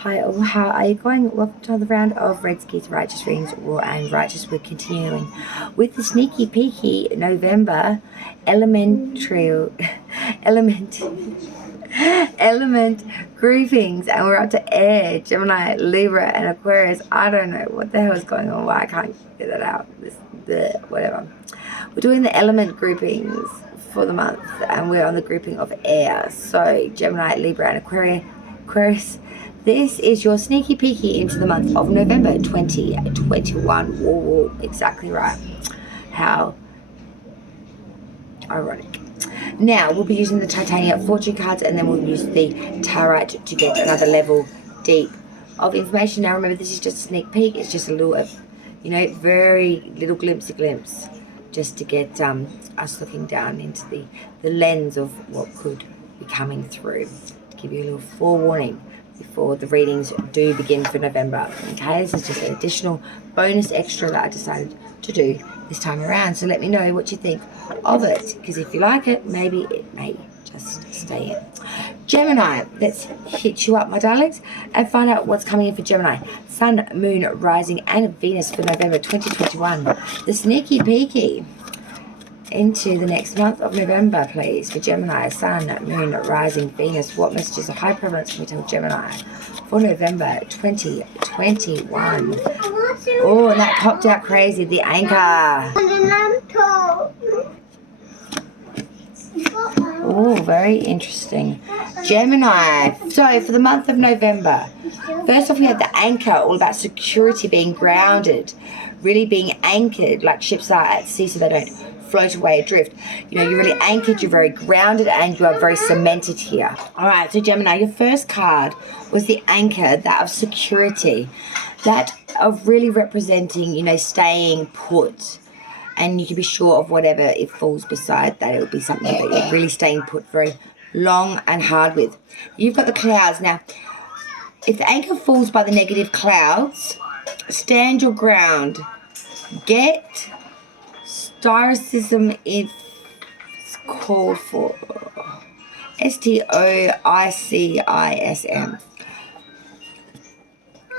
Hi all, how are you going? Welcome to another round of Red Skis Righteous Readings, Raw and Righteous. We're continuing with the sneaky peeky November element groupings, and we're up to Air, Gemini, Libra and Aquarius. I don't know what the hell is going on, why I can't get that out. Whatever. We're doing the element groupings for the month and we're on the grouping of air. So Gemini, Libra and Aquarius. This is your sneaky peeky into the month of November 2021. Whoa, exactly right. How ironic. Now, we'll be using the Titania fortune cards and then we'll use the Tarot to get another level deep of information. Now, remember, this is just a sneak peek. It's just a little, very little glimpse, just to get us looking down into the lens of what could be coming through. To give you a little forewarning before the readings do begin for November. Okay, this is just an additional bonus extra that I decided to do this time around. So let me know what you think of it, because if you like it, maybe it may just stay in. Gemini, let's hit you up, my darlings, and find out what's coming in for Gemini. Sun, Moon, Rising, and Venus for November 2021. The sneaky peeky into the next month of November, please, for Gemini. Sun, Moon, Rising, Venus. What messages of high prevalence can we tell Gemini for November 2021? Oh, and that popped out crazy. The anchor. Oh, very interesting. Gemini. So, for the month of November, first off, we have the anchor, all about security, being grounded, really being anchored like ships are at sea so they don't float away adrift. You're really anchored, you're very grounded, and you are very cemented here. All right, so Gemini, your first card was the anchor, that of security, that of really representing, staying put. And you can be sure of whatever it falls beside that, it will be something that you're really staying put very long and hard with. You've got the clouds. Now, if the anchor falls by the negative clouds, stand your ground. Get stoicism is called for. STOICISM.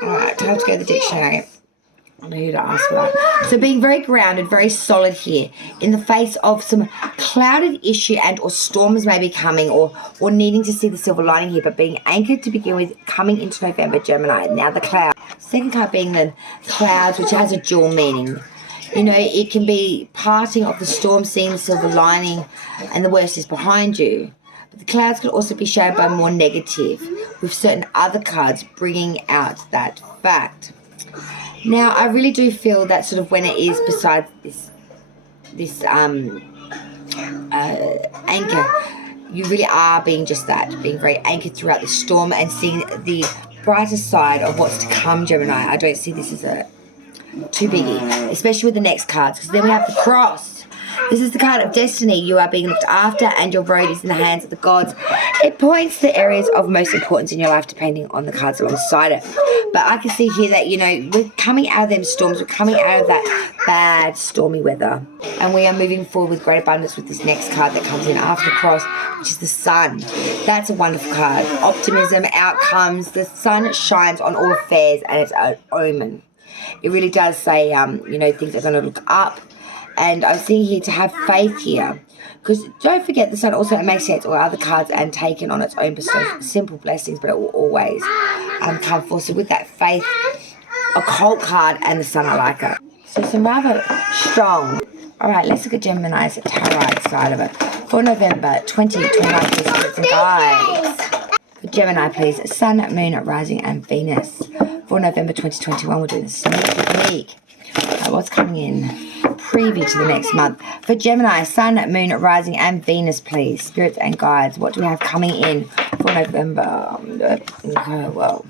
Alright, time to go to the dictionary. I don't know who to ask for that. So being very grounded, very solid here in the face of some clouded issue and or storms may be coming or needing to see the silver lining here, but being anchored to begin with coming into November, Gemini. Now the cloud. Second card being the clouds, which has a dual meaning. It can be parting of the storm, seeing the silver lining, and the worst is behind you. But the clouds can also be showed by more negative, with certain other cards bringing out that fact. Now, I really do feel that sort of when it is beside this anchor, you really are being just that, being very anchored throughout the storm and seeing the brighter side of what's to come, Gemini. I don't see this as too biggie, especially with the next cards, because then we have the cross. This is the card of destiny. You are being looked after and your road is in the hands of the gods. It points to the areas of most importance in your life depending on the cards alongside it. But I can see here that, we're coming out of them storms. We're coming out of that bad stormy weather. And we are moving forward with great abundance with this next card that comes in after the cross, which is the sun. That's a wonderful card. Optimism, outcomes. The sun shines on all affairs and it's an omen. It really does say, things are going to look up. And I'm seeing here to have faith here. Because don't forget, the sun also makes sense all other cards and taken on its own bestows simple blessings, but it will always come forth. So with that faith, occult card and the sun, I like it. So some rather strong. All right, let's look at Gemini's tarot side of it. For November 2021, spirits and guides. For Gemini, please, Sun, Moon, Rising, and Venus. For November 2021, we're doing a sneaky peek. What's coming in? Preview to the next month. For Gemini, Sun, Moon, Rising, and Venus, please. Spirits and guides. What do we have coming in for November? Okay, well.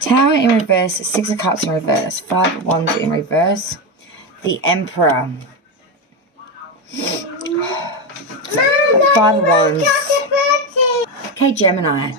Tower in reverse, Six of Cups in reverse, Five of Wands in reverse, the Emperor. Five of Wands. Okay, Gemini.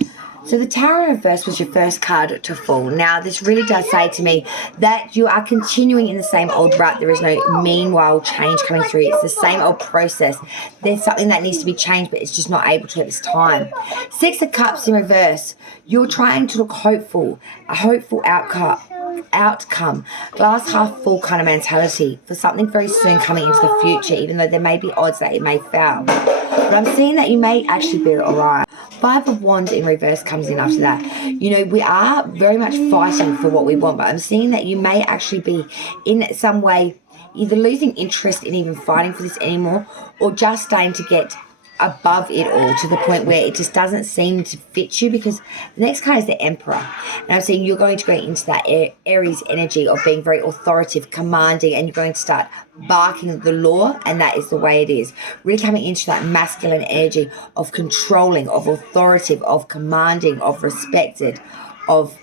So the Tower in reverse was your first card to fall. Now, this really does say to me that you are continuing in the same old rut. There is no meanwhile change coming through. It's the same old process. There's something that needs to be changed, but it's just not able to at this time. Six of Cups in reverse. You're trying to look hopeful, a hopeful outcome, glass half full kind of mentality for something very soon coming into the future, even though there may be odds that it may fail. But I'm seeing that you may actually be alright. Five of Wands in reverse comes in after that. You know, we are very much fighting for what we want, but I'm seeing that you may actually be in some way either losing interest in even fighting for this anymore, or just starting to get above it all to the point where it just doesn't seem to fit you, because the next card is the Emperor. And I'm saying you're going to go into that Aries energy of being very authoritative, commanding, and you're going to start barking the law, and that is the way it is. Really coming into that masculine energy of controlling, of authoritative, of commanding, of respected, of,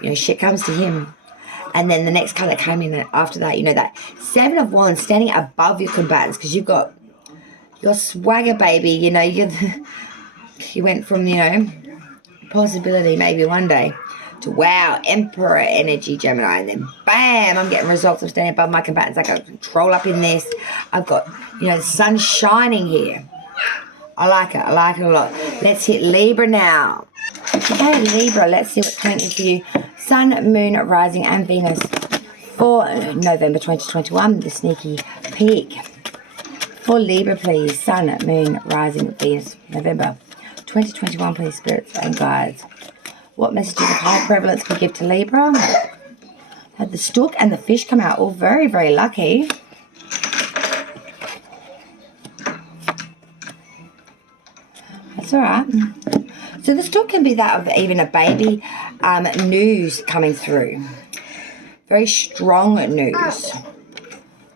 you know, shit comes to him. And then the next card that came in after that, you know, that Seven of Wands, standing above your combatants, because you've got your swagger, baby. You know, you went from, you know, possibility maybe one day to, wow, Emperor energy, Gemini, and then bam, I'm getting results. I'm standing above my combatants. I got control up in this. I've got, you know, the sun shining here. I like it. I like it a lot. Let's hit Libra now. Okay, Libra, let's see what's coming in for you. Sun, Moon, Rising, and Venus for November 2021, the sneaky peek. For Libra, please. Sun, Moon, Rising, Venus, November 2021, please, spirits and guides. What messages of high prevalence can we give to Libra? Had the Stork and the Fish come out. All very, very lucky. That's all right. So the Stork can be that of even a baby news coming through. Very strong news.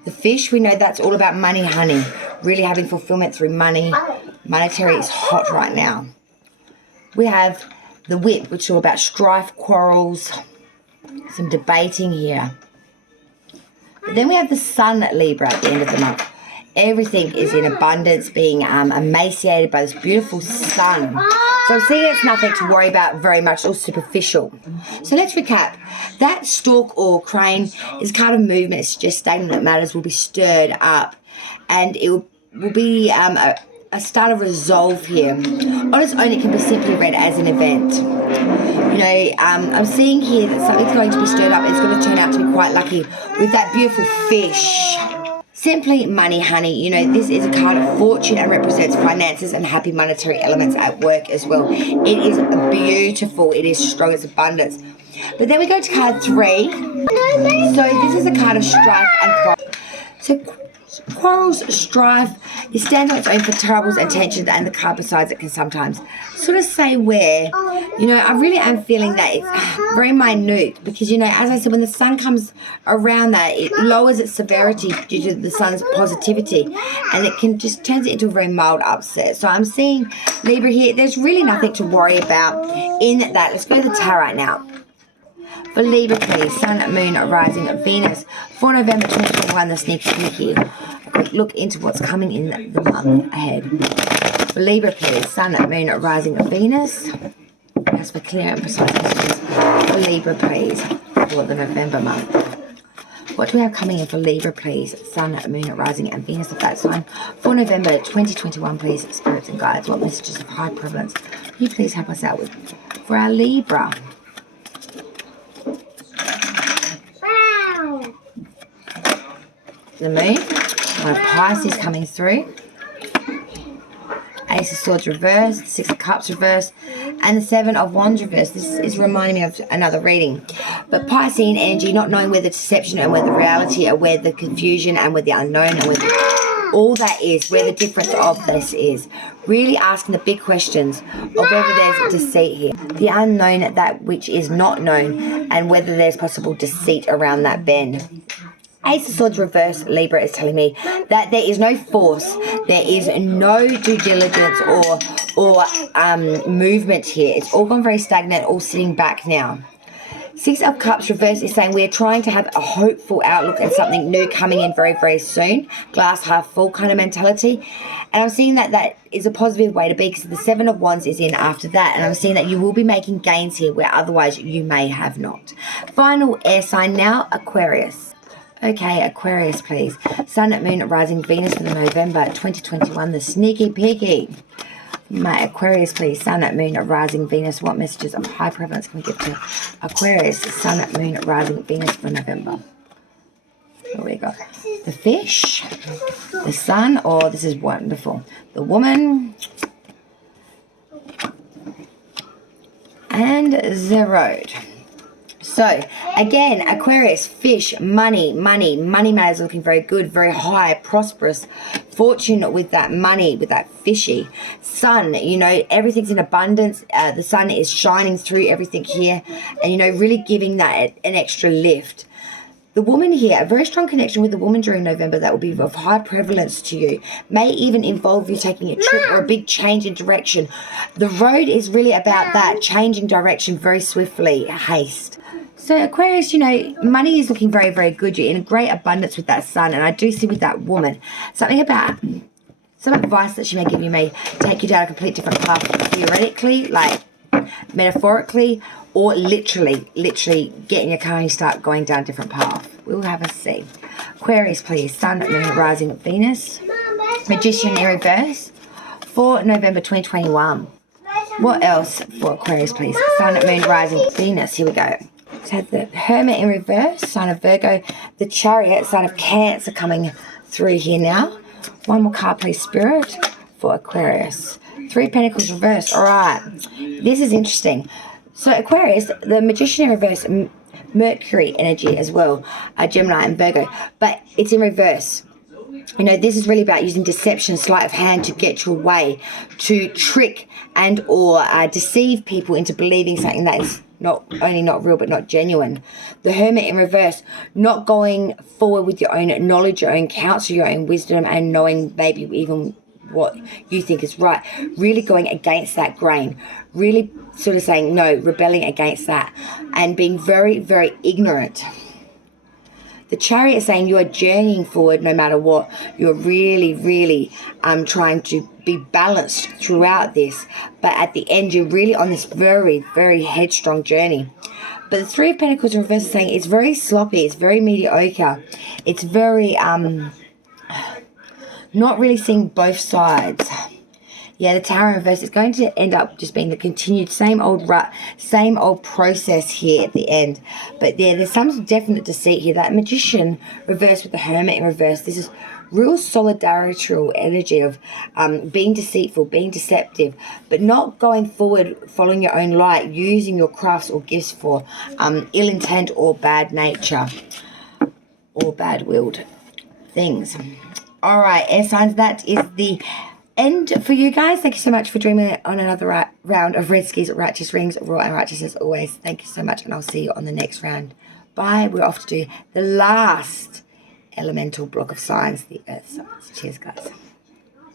The Fish, we know that's all about money, honey. Really having fulfillment through money. Monetary is hot right now. We have the Whip, which is all about strife, quarrels, some debating here. But then we have the Sun, Libra, at the end of the month. Everything is in abundance, being emaciated by this beautiful sun. So I'm seeing it's nothing to worry about very much, or superficial. So let's recap. That Stork or Crane is a card of movement. It's just stating that matters will be stirred up, and it will be a start of resolve here. On its own, it can be simply read as an event. You know, I'm seeing here that something's going to be stirred up. It's going to turn out to be quite lucky with that beautiful fish. Simply money, honey. You know, this is a card of fortune and represents finances and happy monetary elements at work as well. It is beautiful. It is strong. It's abundance. But then we go to card 3. So this is a card of strife and quarrels. So quarrels, strife, it stands on its own for troubles and tensions, and the card besides it can sometimes sort of say where, you know, I really am feeling that it's very minute, because, you know, as I said, when the sun comes around that, it lowers its severity due to the sun's positivity, and it can just turns it into a very mild upset. So I'm seeing Libra here, there's really nothing to worry about in that. Let's go to the tarot now. For Libra, please, Sun, Moon, Rising, Venus, for November 2021, the sneaky peek here. A quick look into what's coming in the month ahead. For Libra, please, Sun, Moon, Rising, Venus. As for clear and precise messages for Libra, please, for the November month. What do we have coming in for Libra, please? Sun, Moon, Rising, and Venus, the flat sign. For November 2021, please, spirits and guides. What messages of high prevalence can you please help us out with for our Libra? The Moon, one of Pisces coming through, Ace of Swords reverse, Six of Cups reverse, and the Seven of Wands reverse. This is reminding me of another reading. But Piscean energy, not knowing where the deception and where the reality are, where the confusion and where the unknown and where all that is, where the difference of this is. Really asking the big questions of whether there's deceit here. The unknown, that which is not known, and whether there's possible deceit around that bend. Ace of Swords reverse, Libra, is telling me that there is no force, there is no due diligence or movement here. It's all gone very stagnant, all sitting back now. Six of Cups reverse is saying we are trying to have a hopeful outlook and something new coming in very, very soon. Glass half full kind of mentality. And I'm seeing that that is a positive way to be, because the Seven of Wands is in after that. And I'm seeing that you will be making gains here where otherwise you may have not. Final air sign now, Aquarius. Okay, Aquarius, please. Sun, Moon, Rising, Venus for the November 2021, the sneaky peeky. My Aquarius, please. Sun, Moon, Rising, Venus. What messages of high prevalence can we give to Aquarius? Sun, Moon, Rising, Venus for November. Here we go. The Fish, the Sun. Oh, this is wonderful. The Woman. And the Road. So, again, Aquarius, fish, money matters looking very good, very high, prosperous, fortune with that money, with that fishy. Sun, you know, everything's in abundance. The sun is shining through everything here and, you know, really giving that an extra lift. The Woman here, a very strong connection with the woman during November that will be of high prevalence to you. May even involve you taking a trip or a big change in direction. The Road is really about that, changing direction very swiftly, haste. So Aquarius, you know, money is looking very, very good. You're in a great abundance with that Sun. And I do see with that Woman, something about some advice that she may give you may take you down a complete different path, theoretically, like metaphorically, or literally get in your car and start going down a different path. We'll have a see. Aquarius, please. Sun, Moon, Rising, Venus. Magician in reverse for November 2021. What else for Aquarius, please? Sun, Moon, Rising, Venus. Here we go. So the Hermit in reverse, sign of Virgo. The Chariot, sign of Cancer coming through here now. One more card, please, Spirit, for Aquarius. Three of Pentacles reverse. All right. This is interesting. So Aquarius, the Magician in reverse, Mercury energy as well, Gemini and Virgo. But it's in reverse. You know, this is really about using deception, sleight of hand to get your way, to trick and or deceive people into believing something that is not only not real but not genuine. The Hermit in reverse, not going forward with your own knowledge, your own counsel, your own wisdom, and knowing maybe even what you think is right. Really going against that grain. Really sort of saying no, rebelling against that, and being very, very ignorant. The Chariot is saying you are journeying forward no matter what. You're really trying to be balanced throughout this. But at the end, you're really on this very, very headstrong journey. But the Three of Pentacles in reverse is saying it's very sloppy. It's very mediocre. It's very, not really seeing both sides. Yeah, the Tower in reverse is going to end up just being the continued same old rut, same old process here at the end. But yeah, there's some definite deceit here. That Magician reverse with the Hermit in reverse, this is real solidarital energy of being deceitful, being deceptive, but not going forward, following your own light, using your crafts or gifts for ill intent or bad nature or bad-willed things. All right, air signs, that is the end for you guys. Thank you so much for dreaming on another round of Red Skis, Righteous Rings, Raw and Righteous as always. Thank you so much, and I'll see you on the next round. Bye. We're off to do the last elemental block of signs, the earth signs. Cheers, guys.